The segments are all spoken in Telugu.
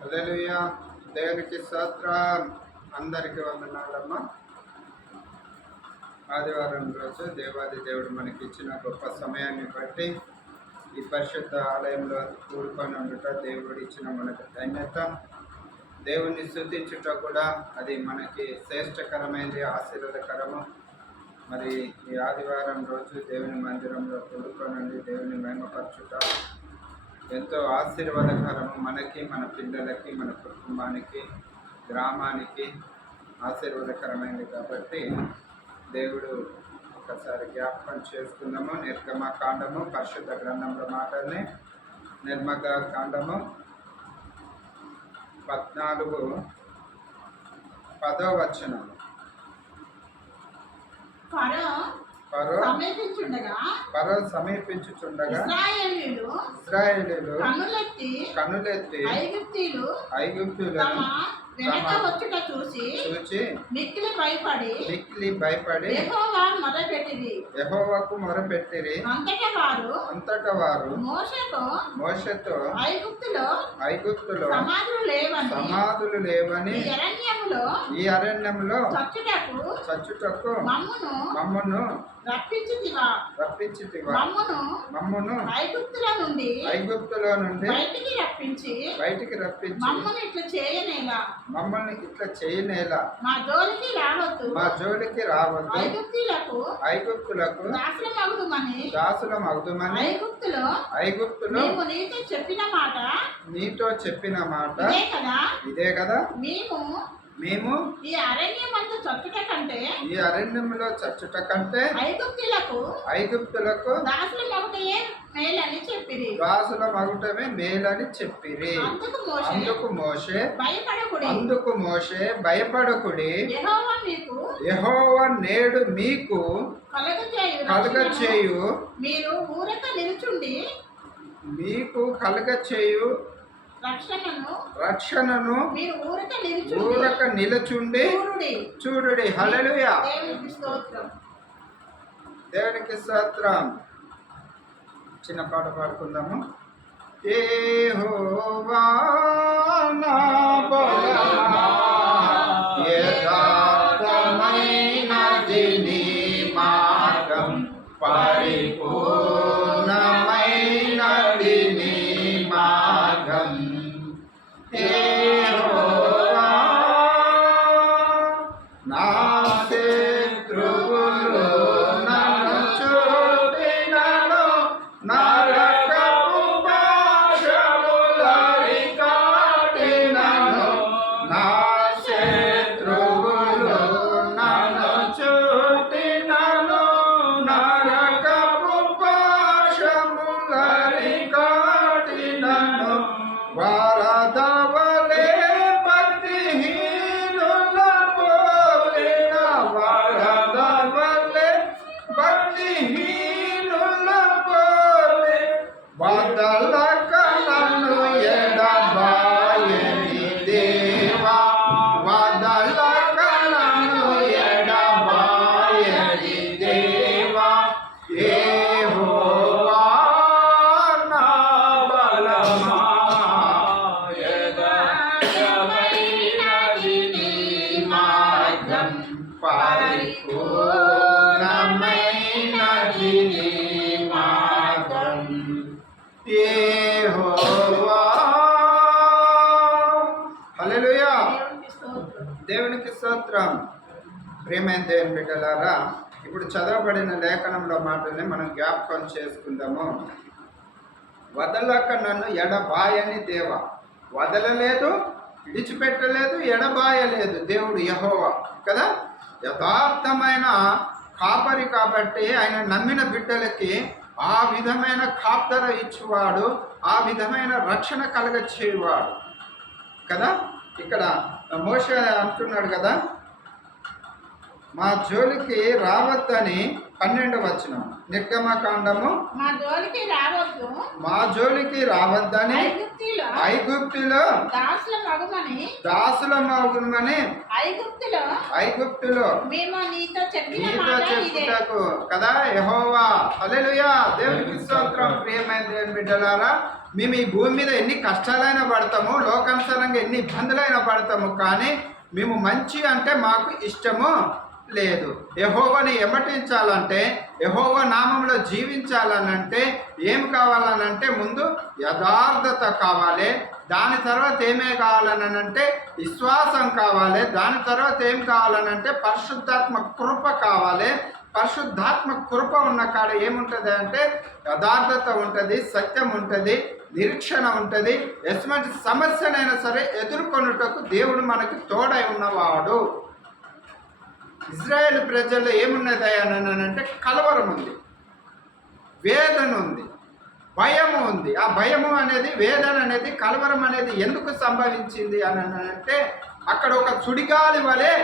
హల్లెలూయా. దేవునికి స్తోత్రం. అందరికీ వందనాలమ్మ. ఆదివారం రోజు దేవాది దేవుడు మనకి ఇచ్చిన గొప్ప సమయాన్ని బట్టి ఈ పరిశుద్ధ ఆలయంలో కూడుకొని ఉండుట దేవుడు ఇచ్చిన మనకు ధన్యత. దేవుణ్ణి స్తుతించుట కూడా అది మనకి శ్రేష్టకరమైనది, ఆశీర్వాదకరము. మరి ఈ ఆదివారం రోజు దేవుని మందిరంలో కూడుకొని దేవుని మహిమపరచుట ఎంతో ఆశీర్వాదకరము. మనకి, మన పిల్లలకి, మన కుటుంబానికి, గ్రామానికి ఆశీర్వాదకరమైనది. కాబట్టి దేవుడు ఒకసారి జ్ఞాపకం చేసుకుందాము. నిర్గమకాండము పరిశుద్ధ గ్రంథంలో మాటల్ని నిర్గమకాండము 14:10 వచనం. ఫరో సమీపించుచుండగా ఇశ్రాయేలీయులు కన్నులెత్తి ఐగుప్తీయులను చూచి మిక్కిలి భయపడి యెహోవాకు మొరపెట్టిరి. అంతటా వారు మోషేతో ఐగుప్తులో సమాధులు లేవని ఈ అరణ్యంలో చచ్చుటకు మమ్మును రప్పించితివా, మమ్మును ఐగుప్తులో నుండి బయటికి రప్పించి మమ్మల్ని ఇట్లా చేయనేలా మా జోలికి రావద్దు, ఐగుప్తులకు దాసులమగుదుమని ఐగుప్తులో నీతో చెప్పిన మాట ఇదే కదా. మేము ఈ అరణ్యంలో చచ్చుట కంటే ఐగుప్తులకు దాసుల మగుటమే మేలని చెప్పిరి. అందుకు మోషే భయపడకుడి, యెహోవా నేడు మీకు కలుగచేయు రక్షణను ఊరక నిలుచుండి చూడుడి. హల్లెలూయా. దేవునికి స్తోత్రం. చిన్న పాట పాడుకుందాము. యెహోవా నా బలమా, యథార్థమైనది నీ మార్గం, పరిపూర్ణమైనది నీ మార్గం. యెహోవా నా శత్రువులు నన్ను చుట్టినను, నరకపు పాశములరికాటినను. నా శత్రువులు నన్ను చుట్టినను, నరకపు పాశములరికాటినను. వరదవలే భక్తిహీనుల పోలిన, వరదవలే భక్తిహీనుల పోలి, వదలక నన్ను ఎడబాయని దేవా, వదలక నన్ను ఎడబాయని దేవా. యెహోవా నా బలమా, యథార్థమైనది నీ మార్గం, పరిపూర్ణమైనది నీ మార్గం. యెహోవా. హల్లెలూయా. దేవునికి స్తోత్రం. ప్రియమైన దేవుని బిడ్డలారా, ఇప్పుడు చదవబడిన లేఖనంలో మాటల్ని మనం జ్ఞాపకం చేసుకుందాము. వదలక నన్ను ఎడబాయని దేవా. వదలలేదు, విడిచిపెట్టలేదు, ఎడబాయలేదు దేవుడు యెహోవా కదా. యథార్థమైన కాపరి కాబట్టి ఆయన నమ్మిన బిడ్డలకి ఆ విధమైన కాపుదల ఇచ్చేవాడు, ఆ విధమైన రక్షణ కలగచేవాడు కదా. ఇక్కడ మోషే అంటున్నాడు కదా, మా జోలికి రావద్దని 12వ వచనం. నిర్గమకాండము మా జోలికి రావద్దని ఐగుప్తులో దాసులమగుమని ఐగుప్తులో నీతో చెప్పుటకు కదా యెహోవా. హల్లెలూయా. దేవునికి స్తోత్రం. ప్రియమైన దేవుని బిడ్డలారా, మేము ఈ భూమి మీద ఎన్ని కష్టాలైనా పడతాము, లోకానుసారంగా ఎన్ని ఇబ్బందులైనా పడతాము, కానీ మేము మంచి అంటే మాకు ఇష్టము లేదు. యెహోవాని ఎమ్మటించాలంటే, యెహోవా నామంలో జీవించాలనంటే ఏం కావాలనంటే ముందు యథార్థత కావాలి. దాని తర్వాత ఏమే కావాలనంటే విశ్వాసం కావాలి. దాని తర్వాత ఏం కావాలనంటే పరిశుద్ధాత్మ కృప కావాలి. పరిశుద్ధాత్మ కృప ఉన్న కాడ ఏముంటుంది అంటే యథార్థత ఉంటుంది, సత్యం ఉంటుంది, నిరీక్షణ ఉంటుంది. ఎటువంటి సమస్యనైనా సరే ఎదుర్కొనుటకు దేవుడు మనకి తోడై ఉన్నవాడు. ఇజ్రాయేల్ ప్రజల్లో ఏమున్నది అని అంటే కలవరం ఉంది, వేదన ఉంది, భయము ఉంది. ఆ భయము అనేది, వేదన అనేది, కలవరం అనేది ఎందుకు సంభవించింది అని అంటే అక్కడ ఒక సుడిగాలి వలె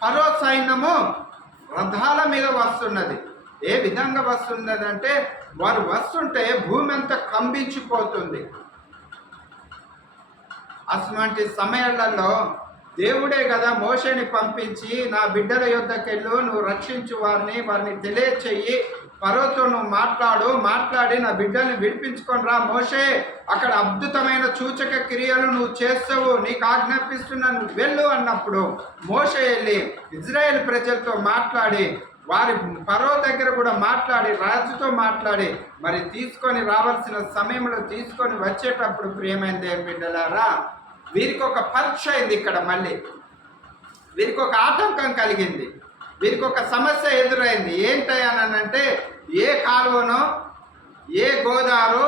ఫరో సైన్యము రథాల మీద వస్తున్నది. ఏ విధంగా వస్తున్నది అంటే వారు వస్తుంటే భూమి అంతా కంపించిపోతుంది. అటువంటి సమయాలలో దేవుడే కదా మోషేని పంపించి నా బిడ్డల యొద్దకెళ్ళు, నువ్వు రక్షించు వారిని తెలియచేయి, ఫరోతో నువ్వు మాట్లాడి నా బిడ్డల్ని విడిపించుకొని రా మోషే, అక్కడ అద్భుతమైన సూచక క్రియలు నువ్వు చేస్తావు, నీకు ఆజ్ఞాపిస్తున్నా, నువ్వు వెళ్ళు అన్నప్పుడు మోషే వెళ్ళి ఇజ్రాయేల్ ప్రజలతో మాట్లాడి, వారి ఫరో దగ్గర కూడా మాట్లాడి, రాజుతో మాట్లాడి మరి తీసుకొని రావాల్సిన సమయంలో తీసుకొని వచ్చేటప్పుడు ప్రియమైన దేవుని బిడ్డలారా వీరికి ఒక పరీక్ష అయింది. ఇక్కడ మళ్ళీ వీరికి ఒక ఆటంకం కలిగింది, వీరికి ఒక సమస్య ఎదురైంది. ఏంటంటే ఏ కాలువనో, ఏ గోదావరో,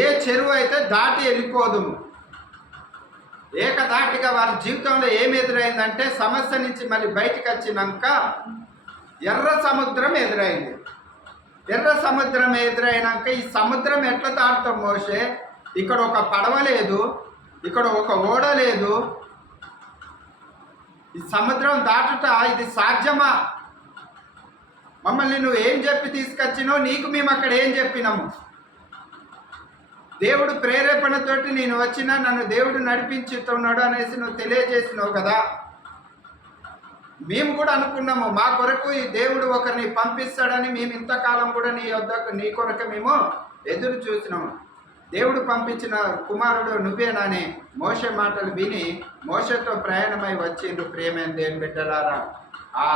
ఏ చెరువు అయితే దాటి వెళ్ళిపోదు. ఏకదాటిగా వారి జీవితంలో ఏమి ఎదురైందంటే సమస్య నుంచి మళ్ళీ బయటకు వచ్చినాక ఎర్ర సముద్రం ఎదురైంది. ఎర్ర సముద్రం ఎదురైనాక ఈ సముద్రం ఎట్లా దాటుతాం మోషే? ఇక్కడ ఒక పడవ లేదు, ఇక్కడ ఒక ఓడ లేదు, ఈ సముద్రం దాటుట ఇది సాధ్యమా? మమ్మల్ని నువ్వు ఏం చెప్పి తీసుకొచ్చినావు, నీకు మేము అక్కడ ఏం చెప్పినాము? దేవుడు ప్రేరేపణతోటి నేను వచ్చినా నన్ను దేవుడు నడిపించుతున్నాడు అనేసి నువ్వు తెలియజేసినావు కదా. మేము కూడా అనుకున్నాము మా కొరకు ఈ దేవుడు ఒకరిని పంపిస్తాడని. మేము ఇంతకాలం కూడా నీ కొరకు మేము ఎదురు చూసినాము. దేవుడు పంపించిన కుమారుడు నువ్వేనని మోషే మాటలు విని మోషేతో ప్రయాణమై వచ్చిండ్రు ప్రియమైన దేవుని బిడ్డలారా. ఆ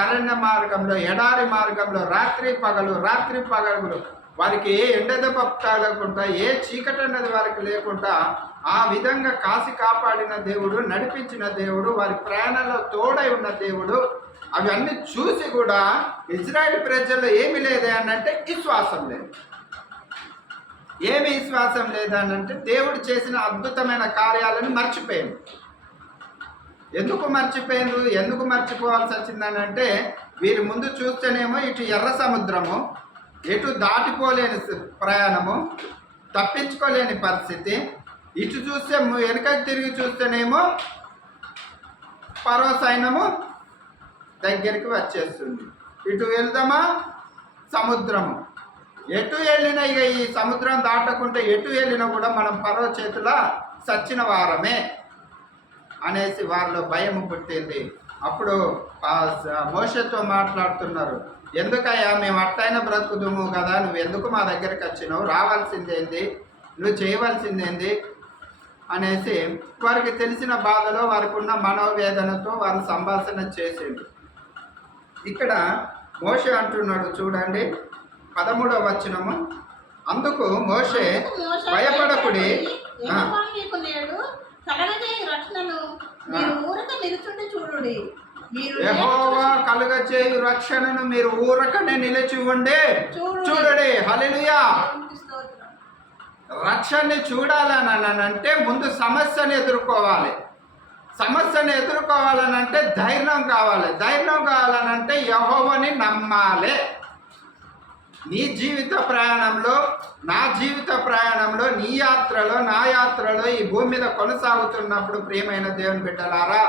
అరణ్య మార్గంలో, ఎడారి మార్గంలో రాత్రి పగలు వారికి ఏ ఎండదెబ్బ తగలకుండా, ఏ చీకటి అన్నది వారికి లేకుండా ఆ విధంగా కాసి కాపాడిన దేవుడు, నడిపించిన దేవుడు, వారి ప్రయాణంలో తోడై ఉన్న దేవుడు. అవి అన్నీ చూసి కూడా ఇజ్రాయేల్ ప్రజల్లో ఏమి లేదు అని అంటే విశ్వాసం లేదు. ఏమి విశ్వాసం లేదనంటే దేవుడు చేసిన అద్భుతమైన కార్యాలను మర్చిపోయింది. ఎందుకు మర్చిపోయింది, ఎందుకు మర్చిపోవాల్సి వచ్చిందనంటే వీరి ముందు చూస్తేనేమో ఇటు ఎర్ర సముద్రము, ఎటు దాటిపోలేని ప్రయాణము, తప్పించుకోలేని పరిస్థితి. ఇటు చూస్తే వెనుకకి తిరిగి చూస్తేనేమో ఫరో సైన్యము దగ్గరికి వచ్చేస్తుంది. ఇటు వెళ్దామా సముద్రము, ఎటు వెళ్ళినా ఇక ఈ సముద్రం దాటకుంటే ఎటు వెళ్ళినా కూడా మనం ఫరో చేతిలో సచ్చిన వారమే అనేసి వారిలో భయం పుట్టింది. అప్పుడు మోషేతో మాట్లాడుతున్నారు, ఎందుకయ్యా మేము అట్టైనా బ్రతుకుదుము కదా, నువ్వు ఎందుకు మా దగ్గరికి వచ్చినావు, రావాల్సిందేంది, నువ్వు చేయవలసిందేంది అనేసి వారికి తెలిసిన బాధలో, వారికి ఉన్న మనోవేదనతో వారు సంభాషణ చేసిండు. ఇక్కడ మోషే అంటున్నాడు చూడండి 13వ వచనము, అందుకు మోషే భయపడకుడి, యెహోవా కలుగచేయు రక్షణను మీరు ఊరకనే నిలిచి ఉండే చూడండి. హల్లెలూయా. రక్షణని చూడాలనంటే ముందు సమస్యను ఎదుర్కోవాలి. సమస్యను ఎదుర్కోవాలనంటే ధైర్యం కావాలి. ధైర్యం కావాలనంటే యెహోవాని నమ్మాలి. నీ జీవిత ప్రయాణంలో, నా జీవిత ప్రయాణంలో, నీ యాత్రలో, నా యాత్రలో ఈ భూమి మీద కొనసాగుతున్నప్పుడు ప్రియమైన దేవుని బిడ్డలారా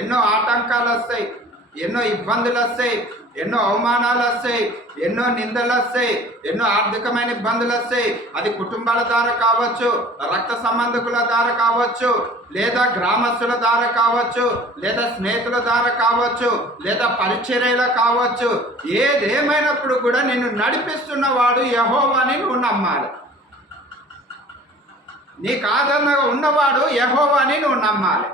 ఎన్నో ఆటంకాలు వస్తాయి, ఎన్నో ఇబ్బందులు వస్తాయి, ఎన్నో అవమానాలు వస్తాయి, ఎన్నో నిందలు వస్తాయి, ఎన్నో ఆర్థికమైన ఇబ్బందులు వస్తాయి. అది కుటుంబాల ద్వారా కావచ్చు, రక్త సంబంధికుల ద్వారా కావచ్చు, లేదా గ్రామస్తుల ద్వారా కావచ్చు, లేదా స్నేహితుల ద్వారా కావచ్చు, లేదా పరిచర్యలు కావచ్చు. ఏదేమైనప్పుడు కూడా నిన్ను నడిపిస్తున్న వాడు యెహోవాని నువ్వు నమ్మాలి. నీకు ఆదరణగా ఉన్నవాడు యెహోవా అని నువ్వు నమ్మాలి.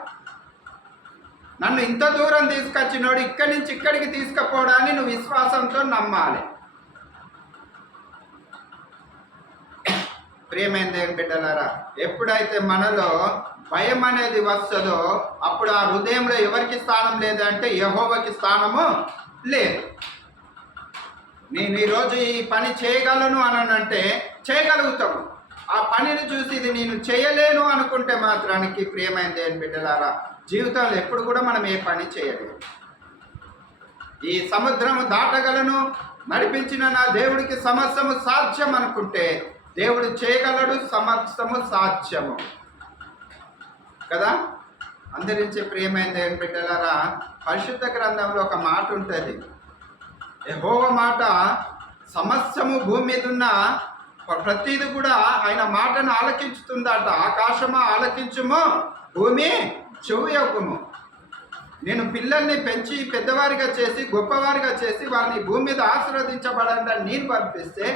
నన్ను ఇంత దూరం తీసుకొచ్చినోడు ఇక్కడి నుంచి ఇక్కడికి తీసుకుపోవడాన్ని నువ్వు విశ్వాసంతో నమ్మాలి. ప్రియమైన దేవుని బిడ్డలారా, ఎప్పుడైతే మనలో భయం అనేది వస్తుందో అప్పుడు ఆ హృదయంలో ఎవరికి స్థానం లేదంటే యెహోవాకి స్థానము లేదు. నేను ఈరోజు ఈ పని చేయగలను అనంటే చేయగలుగుతాము. ఆ పనిని చూసి ఇది నేను చేయలేను అనుకుంటే మాత్రానికి ప్రియమైన దేవుని బిడ్డలారా, జీవితంలో ఎప్పుడు కూడా మనం ఏ పని చేయలేము. ఈ సముద్రము దాటగలను, నడిపించిన నా దేవుడికి సమస్తము సాధ్యం అనుకుంటే దేవుడు చేయగలడు, సమస్తము సాధ్యము కదా. అందరించే ప్రియమైన దేవుని బిడ్డలారా, పరిశుద్ధ గ్రంథంలో ఒక మాట ఉంటుంది. యెహోవా మాట సమస్తము భూమి మీద ఉన్న ప్రతిది కూడా ఆయన మాటను ఆలకించుతుందట. ఆకాశమా ఆలకించుము, భూమి చెవియొక్కుము. నేను పిల్లల్ని పెంచి పెద్దవారిగా చేసి గొప్పవారిగా చేసి వారిని భూమి మీద ఆశీర్వదించబడండి నేను పంపిస్తే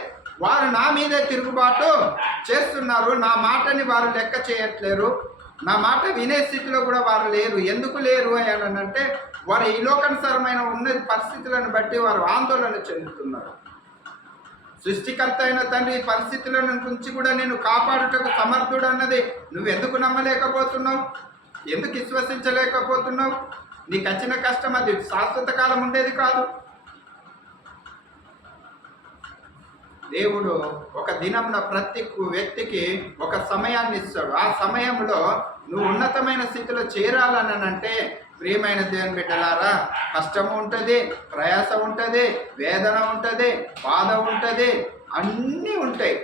వారు నా మీదే తిరుగుబాటు చేస్తున్నారు. నా మాటని వారు లెక్క చేయట్లేరు. నా మాట వినే స్థితిలో కూడా వారు లేరు. ఎందుకు లేరు అని అంటే వారు ఈ లోకానుసారమైన ఉన్న పరిస్థితులను బట్టి వారు ఆందోళన చెందుతున్నారు. సృష్టికర్త అయిన తండ్రి ఈ పరిస్థితుల నుంచి కూడా నేను కాపాడుటకు సమర్థుడు అన్నది నువ్వు ఎందుకు నమ్మలేకపోతున్నావు? ఎందుకు విశ్వసించలేకపోతున్నావు? నీకు వచ్చిన కష్టం అది శాశ్వత కాలం ఉండేది కాదు. దేవుడు ఒక దినంలో ప్రతి వ్యక్తికి ఒక సమయాన్ని ఇస్తాడు. ఆ సమయంలో నువ్వు ఉన్నతమైన స్థితిలో చేరాలని అంటే ప్రియమైన దేవుని బిడ్డలారా, కష్టము ఉంటుంది, ప్రయాసం ఉంటుంది, వేదన ఉంటుంది, బాధ ఉంటుంది, అన్నీ ఉంటాయి.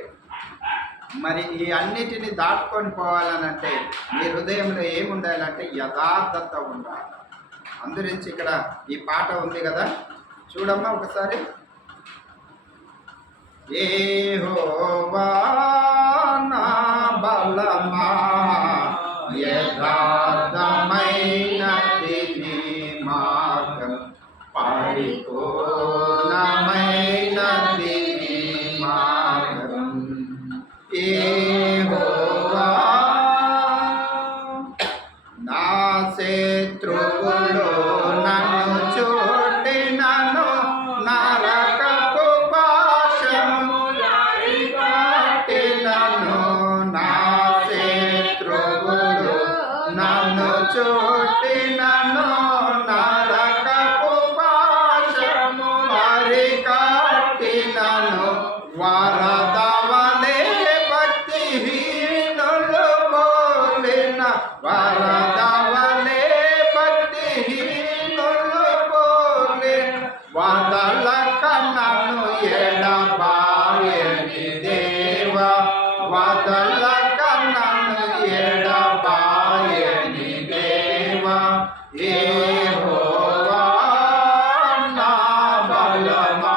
మరి ఈ అన్నిటిని దాటుకొని పోవాలనంటే నీ హృదయంలో ఏముండాలంటే యథార్థత ఉండాలి. అందురించి ఇక్కడ ఈ పాట ఉంది కదా, చూడమ్మా ఒకసారి. యెహోవా నా బలమా, యథార్థమైనది నీ మార్గం, పరిపూర్ణమైనది నీ మార్గం. యెహోవా నా శత్రువులు నన్ను చుట్టినను, నరకపు పాశములారి పట్టినను. నా శత్రువులు నన్ను చుట్టినను, నరకపు పాశములారి కట్టినను. వరదవలే భక్తిహీనులు పోలిన, వరదవలే భక్తిహీనులు పోలిన, వదలక నన్ను ఎడబాయని దేవా, వదలక నన్ను ఎడబాయని దేవా. యెహోవా నా బలమా,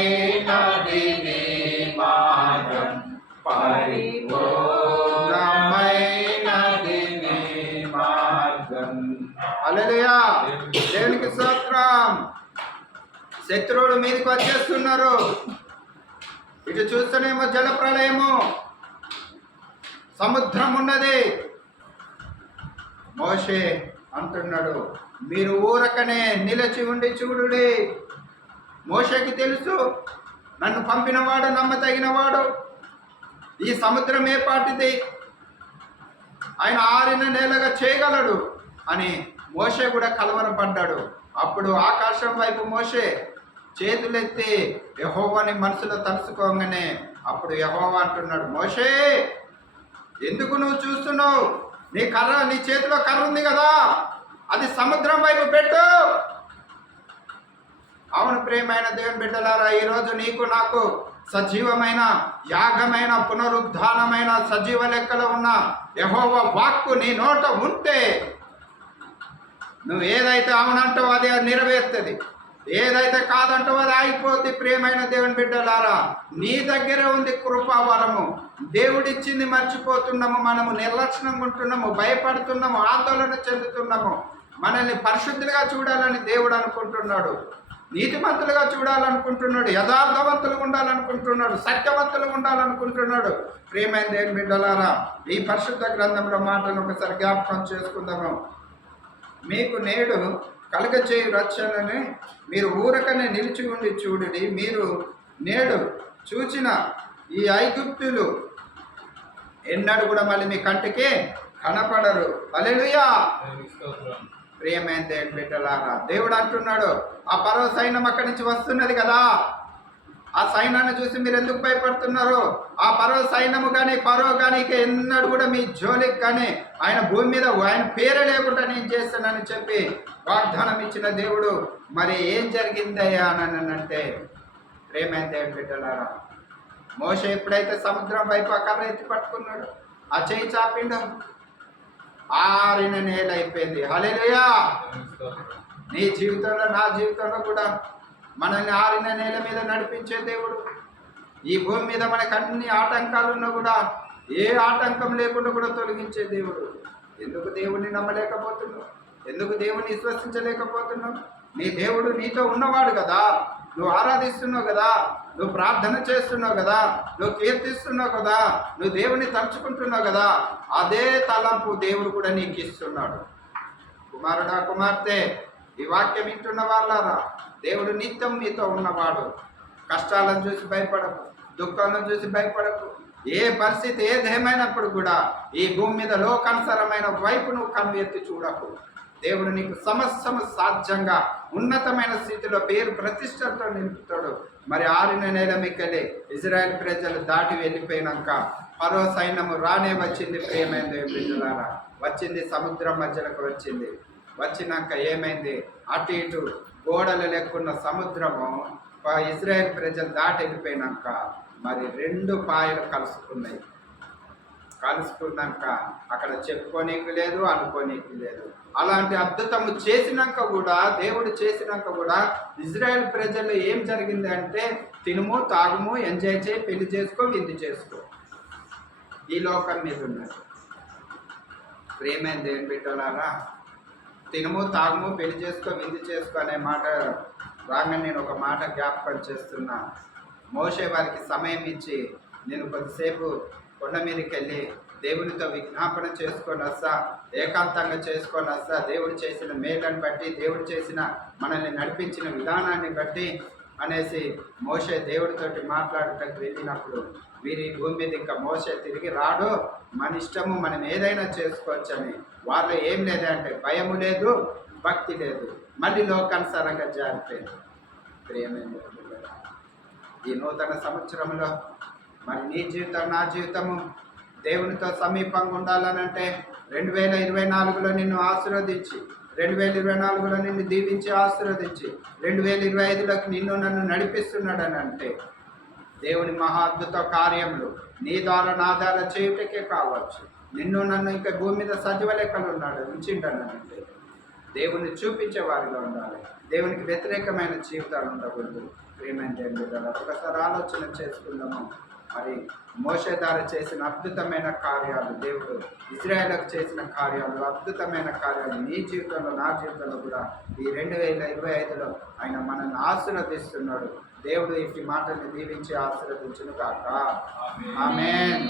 యథార్థమైనది నీ మార్గం, పరిపూర్ణమైనది నీ మార్గం. హల్లెలూయా, దేవునికి స్తోత్రం. శత్రువులు మీదకి వచ్చేస్తున్నారు. ఇటు చూస్తేనేమో జల ప్రళయము, సముద్రం ఉన్నది. మోషే అంటున్నాడు, మీరు ఊరకనే నిలిచి ఉండి చూడుడి. మోషేకి తెలుసు నన్ను పంపినవాడు నమ్మతగినవాడు, ఈ సముద్రం ఏ పాటిది, ఆయన ఆరిన నేలగా చేయగలడు అని మోషే కూడా కలవరపడ్డాడు. అప్పుడు ఆకాశం వైపు మోషే చేతులెత్తి యెహోవాని మనసులో తలుసుకోగానే అప్పుడు యెహోవా అంటున్నాడు, మోషే ఎందుకు నువ్వు చూస్తున్నావు? నీ చేతిలో కర్ర ఉంది కదా, అది సముద్రం వైపు పెట్టు. అవును ప్రియమైన దేవుని బిడ్డలారా, ఈరోజు నీకు నాకు సజీవమైన యాగమైన పునరుద్ధానమైన సజీవ లెక్కలో ఉన్న యెహోవా వాక్కు నీ నోట ఉంటే నువ్వు ఏదైతే అవునంటావో అది నెరవేరుతుంది, ఏదైతే కాదంటావో అది ఆగిపోద్ది. ప్రియమైన దేవుని బిడ్డలారా, నీ దగ్గరే ఉంది కృపావరము. దేవుడిచ్చింది మర్చిపోతున్నాము, మనము నిర్లక్ష్యంగా ఉంటున్నాము, భయపడుతున్నాము, ఆందోళన చెందుతున్నాము. మనల్ని పరిశుద్ధులుగా చూడాలని దేవుడు అనుకుంటున్నాడు. నీతిమంతులుగా చూడాలనుకుంటున్నాడు, యథార్థవంతులుగా ఉండాలనుకుంటున్నాడు, సత్యవంతులుగా ఉండాలనుకుంటున్నాడు. ప్రియమైన దేవుని బిడ్డలారా, ఈ పరిశుద్ధ గ్రంథంలో మాటను ఒకసారి జ్ఞాపకం చేసుకుందాము. మీకు నేడు కలుగచేయు రక్షణని మీరు ఊరకనే నిలిచి ఉండి చూడుడి. మీరు నేడు చూచిన ఈ ఐగుప్తులు ఎన్నడూ కూడా మళ్ళీ మీ కంటికి కనపడరు. హల్లెలూయా. ప్రియమైన దేవుని బిడ్డలారా, దేవుడు అంటున్నాడు, ఆ పరో సైన్యం అక్కడి నుంచి వస్తున్నది కదా, ఆ సైన్యాన్ని చూసి మీరు ఎందుకు భయపడుతున్నారు? ఆ పరో సైన్యము కానీ పరో కానీ ఇక ఎన్నడూ కూడా మీ జోలికి కానీ ఆయన భూమి మీద ఆయన పేరు లేకుండా నేను చేస్తానని చెప్పి వాగ్దానం ఇచ్చిన దేవుడు మరి ఏం జరిగిందయ్యా అని అంటే, ప్రియమైన దేవుని బిడ్డలారా, మోషే ఎప్పుడైతే సముద్రం వైపు ఆ కర్ర ఎత్తి పట్టుకున్నాడు, ఆ చేయి చాపిండు, ఆరిన నేల అయిపోయింది. హల్లెలూయా. నీ జీవితంలో నా జీవితంలో కూడా మనల్ని ఆరిన నేల మీద నడిపించే దేవుడు. ఈ భూమి మీద మనకు అన్ని ఆటంకాలు ఉన్నా కూడా ఏ ఆటంకం లేకుండా కూడా తొలగించే దేవుడు. ఎందుకు దేవుణ్ణి నమ్మలేకపోతున్నావు? ఎందుకు దేవుణ్ణి విశ్వసించలేకపోతున్నావు? నీ దేవుడు నీతో ఉన్నవాడు కదా, నువ్వు ఆరాధిస్తున్నావు కదా, నువ్వు ప్రార్థన చేస్తున్నావు కదా, నువ్వు కీర్తిస్తున్నావు కదా, నువ్వు దేవుని తలుచుకుంటున్నావు కదా, అదే తలంపు దేవుడు కూడా నీకు ఇస్తున్నాడు. కుమారుడా, కుమార్తె, ఈ వాక్యం వింటున్న వాళ్ళారా, దేవుడు నిత్యం నీతో ఉన్నవాడు. కష్టాలను చూసి భయపడకు, దుఃఖాలను చూసి భయపడకు. ఏ పరిస్థితి ఏదేమైనప్పుడు కూడా ఈ భూమి మీద లోకానుసరమైన వైపు నువ్వు కన్ను ఎత్తి చూడకు. దేవుడు నీకు సమస్తము సాధ్యంగా ఉన్నతమైన స్థితిలో పేరు ప్రతిష్టలతో నిలుపుతాడు. మరి ఆరిన నేల మిక్కలే ఇజ్రాయెల్ ప్రజలు దాటి వెళ్ళిపోయినాక ఫరో సైన్యము రానే వచ్చింది. ప్రియమైన దేవుని బిడ్డలారా, వచ్చింది, సముద్రం మధ్యలోకి వచ్చింది. వచ్చినాక ఏమైంది? అటు ఇటు గోడలు లెక్కున్న సముద్రము ఇజ్రాయెల్ ప్రజలు దాటి వెళ్ళిపోయినాక మరి రెండు పాయలు కలుసుకున్నాయి. కలుసుకున్నాక అక్కడ చెప్పుకోనీకి లేదు, అనుకోనీకి లేదు. అలాంటి అద్భుతము చేసినాక కూడా, దేవుడు చేసినాక కూడా ఇజ్రాయెల్ ప్రజలు ఏం జరిగింది అంటే, తినుము, తాగుము, ఎంజాయ్ చేయి, పెళ్లి చేసుకో, విందు చేసుకో, ఈ లోకం మీద ఉన్నది. ప్రియమైన దేవుని బిడ్డలారా, తినుము, తాగుము, పెళ్లి చేసుకో, విందు చేసుకో అనే మాట రాగానే నేను ఒక మాట జ్ఞాపకం చేస్తున్నా. మోషే వారికి సమయం ఇచ్చి, నేను కొద్దిసేపు కొండ మీదకి వెళ్ళి దేవునితో విజ్ఞాపన చేసుకొని వస్తా, ఏకాంతంగా చేసుకొని వస్తా, దేవుడు చేసిన మేలను బట్టి, దేవుడు చేసిన మనల్ని నడిపించిన విధానాన్ని బట్టి అనేసి మోషే దేవుడితోటి మాట్లాడటానికి వెళ్ళినప్పుడు, వీరి భూమి మీద ఇంకా మోషే తిరిగి రాడు, మన ఇష్టము, మనం ఏదైనా చేసుకోవచ్చని వాళ్ళు ఏం లేదంటే భయము లేదు, భక్తి లేదు, మళ్ళీ లోకానుసారంగా జారిపోయింది. ప్రియమైన ఈ నూతన సంవత్సరంలో మరి నీ జీవితం, నా జీవితము దేవునితో సమీపంగా ఉండాలనంటే 2024లో నిన్ను ఆశీర్వదించి, 2024లో నిన్ను దీవించి ఆశీర్వదించి 2025లోకి నిన్ను నన్ను నడిపిస్తున్నాడని అంటే, దేవుని మహా అద్భుత కార్యములు నీ ద్వారా నా ద్వారా చేయుటకే కావచ్చు. నిన్ను నన్ను ఇంకా భూమి మీద సజీవ లెక్కలు ఉన్నాడు ఉంచింటానంటే దేవుని చూపించే వారిలో ఉండాలి. దేవునికి వ్యతిరేకమైన జీవితాలు ఉండకూడదు. ప్రియమైన దేవుని బిడ్డలారా, ఒకసారి ఆలోచన చేసుకుందాము. మరి మోషే ద్వారా చేసిన అద్భుతమైన కార్యాలు, దేవుడు ఇజ్రాయేలుకు చేసిన కార్యాలు, అద్భుతమైన కార్యాలు నీ జీవితంలో, నా జీవితంలో కూడా ఈ 2025లో ఆయన మనల్ని ఆశీర్వదిస్తున్నాడు. దేవుడు ఈ మాటల్ని దీవించి ఆశీర్వదించును గాక. ఆమేన్.